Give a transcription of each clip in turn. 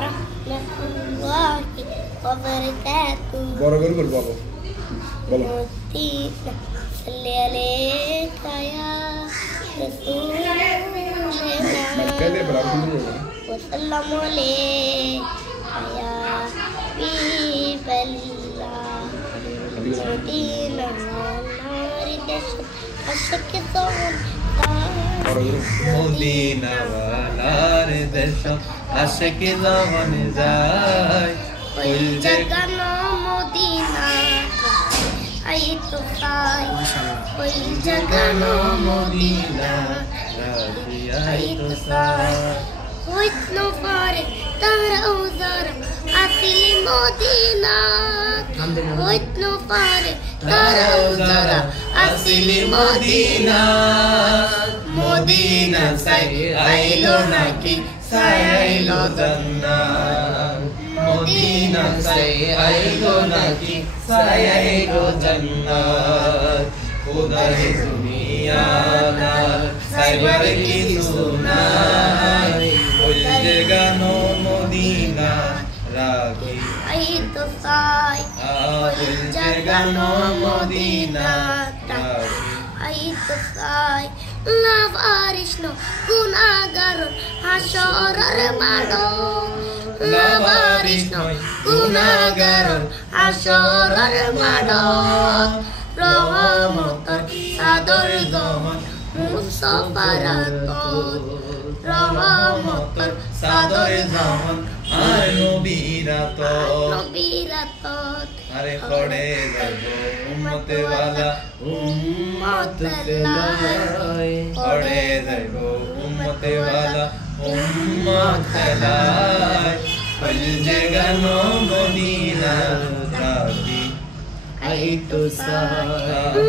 warahmatullahi wabarakatuh. বড় করে বলবো বাবা বলো Mudina salli alayka ya rasulana মাইকেলে বরাবর বলবো wa sallamu alayka ya habiballah. Mudina nari deshat ashak zon Medina ওয়ালার দেশ আশিক যখন যায় ওই জাগানো মদিনা আই তো তাই ওই জাগানো মদিনা আই তো তাই হইত নো পারে তারা উজার আসিলি মদিনা হইত নো পারে তারা উজার আসিলি মদিনা মদিনা সাই আইলো নাকি সাই আইলো জান্নাত মদিনা সাই আইলো নাকি সাই আইলো জান্নাত খোদার দুনিয়া না সাইবার কিছু নাই ওই জাগানো মদিনা রাখি আই তো তাই ওই জাগানো মদিনা রাখি আই তো তাই লাভ আরিশনো গুনাহগার হাসরের মাঠে লাভ আরিশনো গুনাহগার হাসরের মাঠে রহমতের সাদর দমন মুসাফার তোর রহমতের সাদর জামান আর নবীরা তো আরে পড়ে যাব উম্মতে ওয়ালা উম্মত লাই পড়ে যাব উম্মতে ওয়ালা উম্মত লাই ফল জাগানো মদিনা রাবি আই তো সাই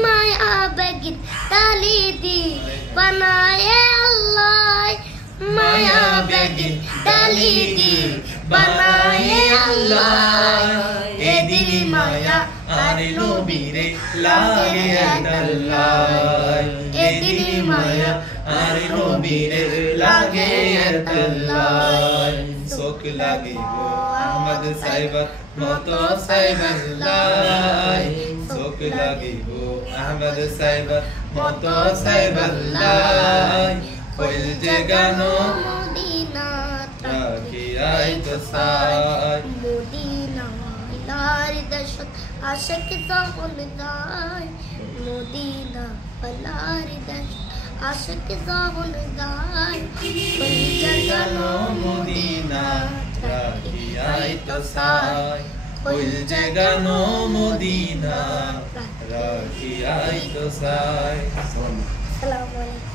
माया बगित डाली दी बनाए अल्लाह माया बगित डाली दी बनाए अल्लाह এ দিল মায়া আর নবীরে লাগে আল্লাহ এ দিল মায়া আর নবীরে লাগে আল্লাহ শোক লাগিব আহমদ সাইবার মতো সাইবাল্লাহ শোক লাগিব আহমদ সাইবার মতো সাইবাল্লাহ কইল যে গানো मदीना রাখি আই তো সাই मदीना लार दशत आशिक ज़हन दाय मदीना लार दशत आशिक ज़हन दाय कोई जगह नो মদিনা রাখি আই তো সাই কইল যে গানো মদিনা রাখি আই তো সাই सलाम अलैकुम।